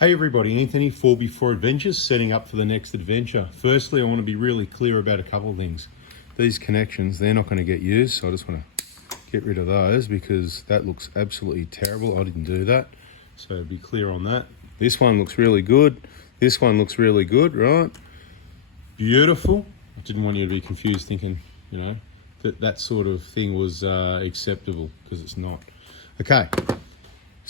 Hey everybody, Anthony, 4x4 Adventures, setting up for the next adventure. Firstly, I want to be really clear about a couple of things. These connections, they're not going to get used, so I just want to get rid of those because that looks absolutely terrible. I didn't do that, so be clear on that. This one looks really good. This one looks really good, right? Beautiful. I didn't want you to be confused thinking, that sort of thing was acceptable, because it's not. Okay.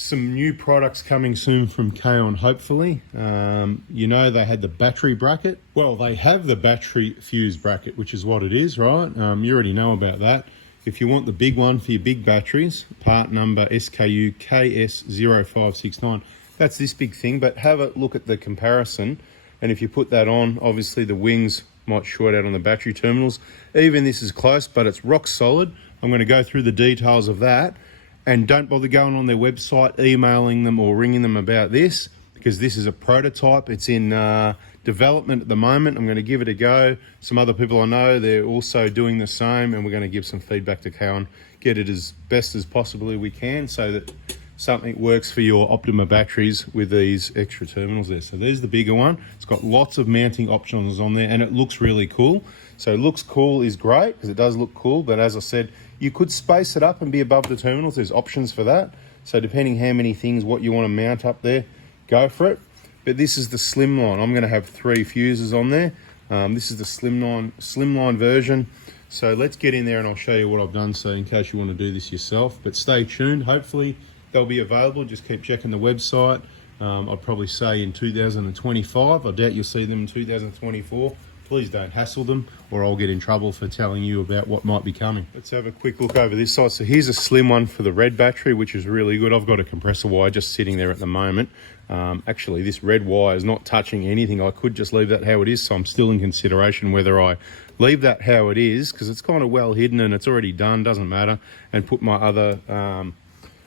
Some new products coming soon from Kaon, hopefully. They had the battery bracket. Well, they have the battery fuse bracket, which is what it is, right? You already know about that. If you want the big one for your big batteries, part number SKU KS0569, that's this big thing, but have a look at the comparison. And if you put that on, obviously the wings might short out on the battery terminals. Even this is close, but it's rock solid. I'm going to go through the details of that. And don't bother going on their website, emailing them or ringing them about this, because this is a prototype. It's in development at the moment. I'm going to give it a go. Some other people I know, they're also doing the same, and we're going to give some feedback to Kaon, get it as best as possibly we can so that something works for your Optima batteries with these extra terminals there. So there's the bigger one. It's got lots of mounting options on there, and it looks really cool. So looks cool is great, because it does look cool, but as I said, you could space it up and be above the terminals. There's options for that. So depending how many things, what you want to mount up there, go for it. But this is the slimline. I'm going to have 3 fuses on there. This is the slimline version. So let's get in there and I'll show you what I've done, so in case you want to do this yourself. But stay tuned. Hopefully they'll be available. Just keep checking the website. I'd probably say in 2025. I doubt you'll see them in 2024. Please don't hassle them, or I'll get in trouble for telling you about what might be coming. Let's have a quick look over this side. So here's a slim one for the red battery, which is really good. I've got a compressor wire just sitting there at the moment. Actually, this red wire is not touching anything. I could just leave that how it is, so I'm still in consideration whether I leave that how it is, because it's kind of well hidden and it's already done, doesn't matter, and put my other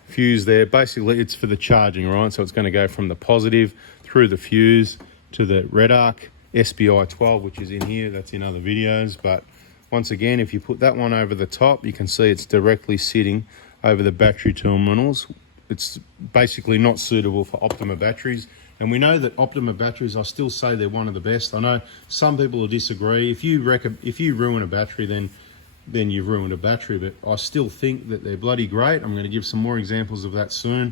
fuse there. Basically, it's for the charging, right? So it's going to go from the positive through the fuse to the red arc. SPI 12, which is in here, that's in other videos. But once again, if you put that one over the top, you can see it's directly sitting over the battery terminals. It's basically not suitable for Optima batteries, and we know that Optima batteries, I still say they're one of the best. I know some people will disagree. If you ruin a battery, then you've ruined a battery, but I still think that they're bloody great. I'm going to give some more examples of that soon.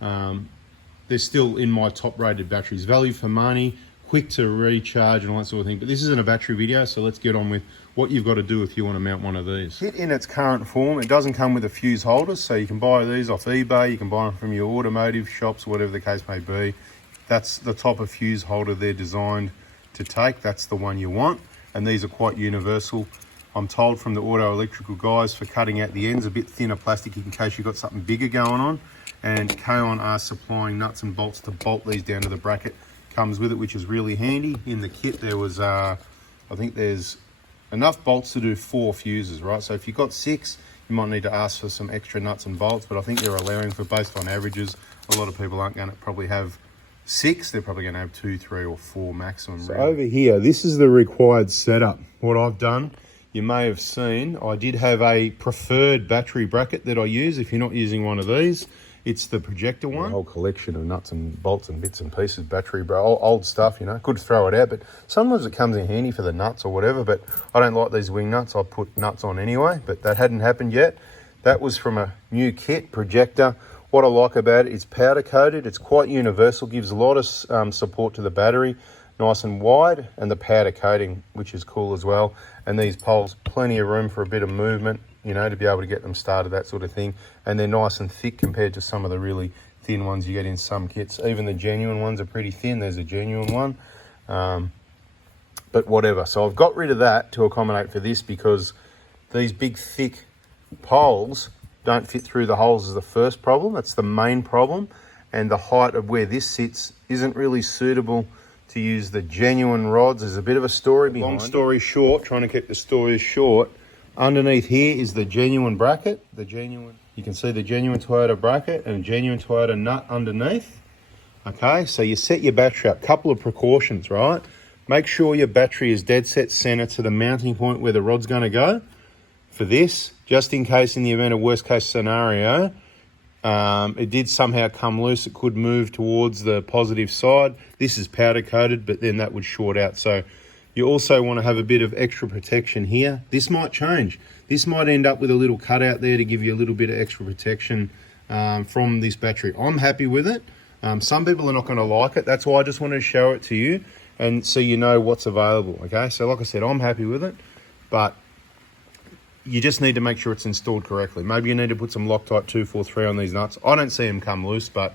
They're still in my top rated batteries. Value for money, quick to recharge and all that sort of thing. But this isn't a battery video, so let's get on with what you've got to do if you want to mount one of these. Kit in its current form, it doesn't come with a fuse holder, so you can buy these off eBay, you can buy them from your automotive shops, whatever the case may be. That's the type of fuse holder they're designed to take. That's the one you want, and these are quite universal. I'm told from the auto electrical guys for cutting out the ends, a bit thinner plastic in case you've got something bigger going on. And Kaon are supplying nuts and bolts to bolt these down to the bracket. Comes with it, which is really handy. In the kit there was I think there's enough bolts to do 4 fuses, right? So if you've got 6, you might need to ask for some extra nuts and bolts, but I think they're allowing for, based on averages, a lot of people aren't going to probably have 6, they're probably going to have 2, 3 or 4 maximum. So really, over here, this is the required setup. What I've done, you may have seen, I did have a preferred battery bracket that I use if you're not using one of these. It's the projector one. A whole collection of nuts and bolts and bits and pieces, battery, old stuff, could throw it out, but sometimes it comes in handy for the nuts or whatever. But I don't like these wing nuts. I put nuts on anyway, but that hadn't happened yet. That was from a new kit, projector. What I like about it, it's powder coated. It's quite universal, gives a lot of support to the battery, nice and wide, and the powder coating, which is cool as well. And these poles, plenty of room for a bit of movement, to be able to get them started, that sort of thing. And they're nice and thick compared to some of the really thin ones you get in some kits. Even the genuine ones are pretty thin. There's a genuine one. But whatever. So I've got rid of that to accommodate for this, because these big, thick poles don't fit through the holes is the first problem. That's the main problem. And the height of where this sits isn't really suitable to use the genuine rods. There's a bit of a story behind. Long story short, trying to keep the story short, underneath here is the genuine bracket, you can see the genuine Toyota bracket and a genuine Toyota nut underneath. Okay, so you set your battery up. Couple of precautions, right? Make sure your battery is dead set center to the mounting point where the rod's going to go. For this, just in case, in the event of worst case scenario, It did somehow come loose. It could move towards the positive side. This is powder coated, but then that would short out. So you also want to have a bit of extra protection here. This might change. This might end up with a little cutout there to give you a little bit of extra protection from this battery. I'm happy with it. Some people are not going to like it. That's why I just wanted to show it to you and so you know what's available. Okay, so like I said, I'm happy with it, but you just need to make sure it's installed correctly. Maybe you need to put some Loctite 243 on these nuts. I don't see them come loose, but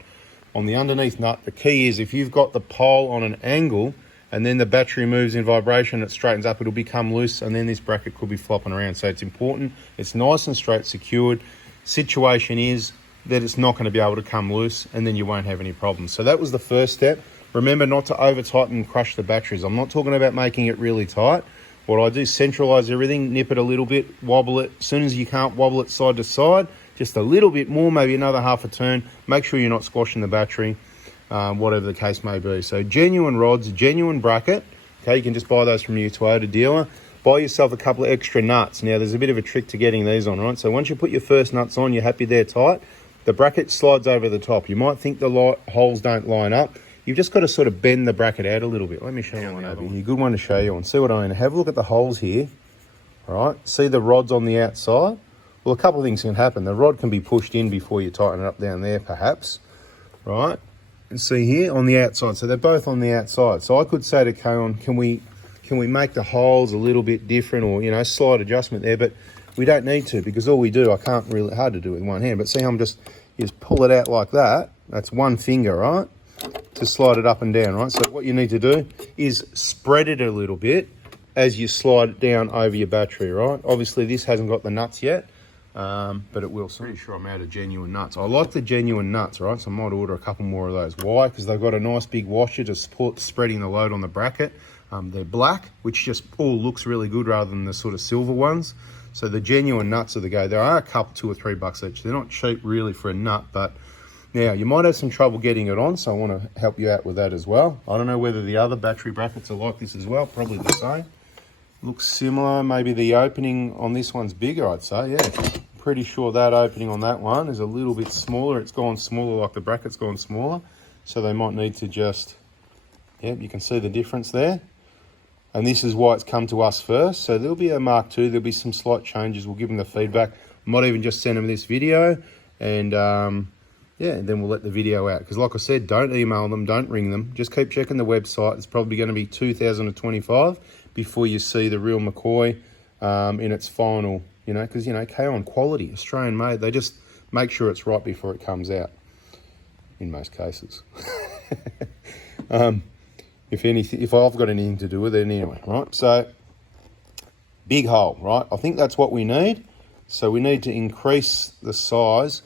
on the underneath nut, the key is if you've got the pole on an angle and then the battery moves in vibration, it straightens up, it'll become loose, and then this bracket could be flopping around. So it's important, it's nice and straight, secured. Situation is that it's not going to be able to come loose, and then you won't have any problems. So that was the first step. Remember not to over tighten and crush the batteries. I'm not talking about making it really tight. What I do is centralize everything, nip it a little bit, wobble it. As soon as you can't, wobble it side to side, just a little bit more, maybe another half a turn. Make sure you're not squashing the battery, whatever the case may be. So genuine rods, genuine bracket. Okay, you can just buy those from your Toyota dealer. Buy yourself a couple of extra nuts. Now, there's a bit of a trick to getting these on, right? So once you put your first nuts on, you're happy they're tight, the bracket slides over the top. You might think the holes don't line up. You've just got to sort of bend the bracket out a little bit. Let me show you one over here. Good one to show you on. See what I mean? Have a look at the holes here. All right. See the rods on the outside? Well, a couple of things can happen. The rod can be pushed in before you tighten it up down there, perhaps. Right. And see here on the outside. So they're both on the outside. So I could say to Kaon, can we make the holes a little bit different, or, you know, slight adjustment there? But we don't need to, because all we do, I can't really, hard to do with one hand, but see how you just pull it out like that. That's one finger, right? To slide it up and down, right? So what you need to do is spread it a little bit as you slide it down over your battery, right? Obviously this hasn't got the nuts yet, but it will soon. Pretty sure I'm out of genuine nuts. I like the genuine nuts, right? So I might order a couple more of those. Why? Because they've got a nice big washer to support spreading the load on the bracket. They're black, which just all looks really good rather than the sort of silver ones. So the genuine nuts are the go. There are a couple, $2 or $3 each. They're not cheap really for a nut, but now you might have some trouble getting it on, so I want to help you out with that as well. I don't know whether the other battery brackets are like this as well. Probably the same. Looks similar. Maybe the opening on this one's bigger, I'd say. Yeah, pretty sure that opening on that one is a little bit smaller. It's gone smaller, like the bracket's gone smaller. So they might need to just, yeah, you can see the difference there. And this is why it's come to us first. So there'll be a Mark II, there'll be some slight changes. We'll give them the feedback. Might even just send them this video, and yeah, and then we'll let the video out. Because like I said, don't email them, don't ring them. Just keep checking the website. It's probably going to be 2025 before you see the real McCoy in its final, you know, because, you know, Kaon quality, Australian made. They just make sure it's right before it comes out, in most cases. If I've got anything to do with it anyway, right? So, big hole, right? I think that's what we need. So we need to increase the size,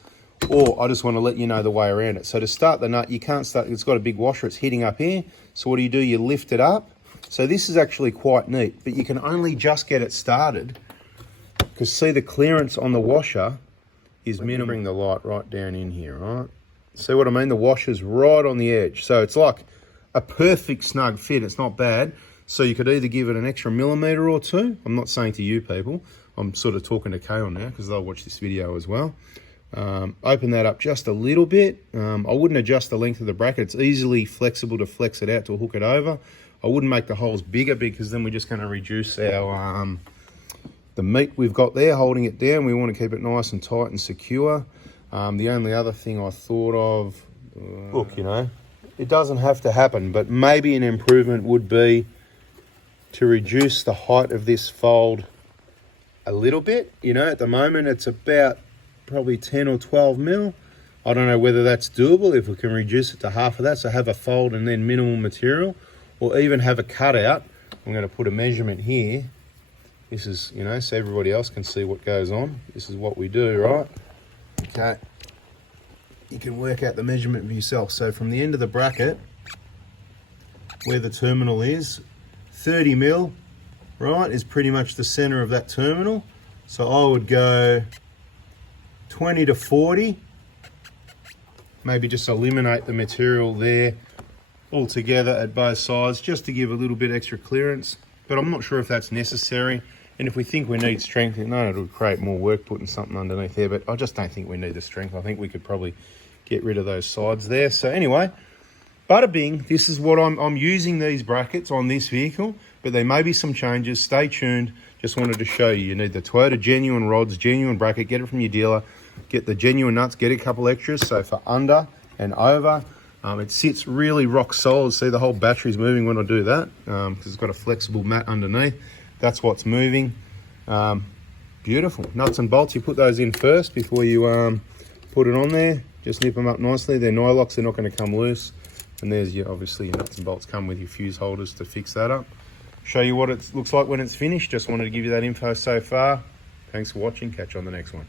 or I just want to let you know the way around it. So to start the nut, you can't start, it's got a big washer, it's hitting up here. So what do? You lift it up. So this is actually quite neat, but you can only just get it started because see the clearance on the washer is minimal. Bring the light right down in here, right? See what I mean? The washer's right on the edge. So it's like a perfect snug fit. It's not bad. So you could either give it an extra millimetre or two. I'm not saying to you people. I'm sort of talking to Kaon now because they'll watch this video as well. Open that up just a little bit. I wouldn't adjust the length of the bracket. It's easily flexible to flex it out to hook it over. I wouldn't make the holes bigger because then we're just going to reduce our the meat we've got there holding it down. We want to keep it nice and tight and secure. The only other thing I thought of, look, you know, it doesn't have to happen, but maybe an improvement would be to reduce the height of this fold a little bit. You know, at the moment it's about probably 10 or 12 mil. I don't know whether that's doable, if we can reduce it to half of that, so have a fold and then minimal material, or even have a cutout. I'm going to put a measurement here. This is, you know, so everybody else can see what goes on. This is what we do, right? Okay. You can work out the measurement for yourself. So from the end of the bracket, where the terminal is, 30 mil, right, is pretty much the center of that terminal. So I would go 20 to 40, maybe just eliminate the material there altogether at both sides, just to give a little bit extra clearance, but I'm not sure if that's necessary. And if we think we need strength, no, it'll create more work putting something underneath there, but I just don't think we need the strength. I think we could probably get rid of those sides there. So anyway, bada bing, this is what I'm using these brackets on this vehicle, but there may be some changes. Stay tuned. Just wanted to show you. You need the Toyota genuine rods, genuine bracket, get it from your dealer, get the genuine nuts, get a couple extras. So for under and over, it sits really rock solid. See, the whole battery's moving when I do that because it's got a flexible mat underneath. That's what's moving. Beautiful. Nuts and bolts, you put those in first before you put it on there. Just nip them up nicely. They're nylocks, they're not going to come loose. And there's your, obviously your nuts and bolts come with your fuse holders to fix that up. Show you what it looks like when it's finished. Just wanted to give you that info so far. Thanks for watching. Catch you on the next one.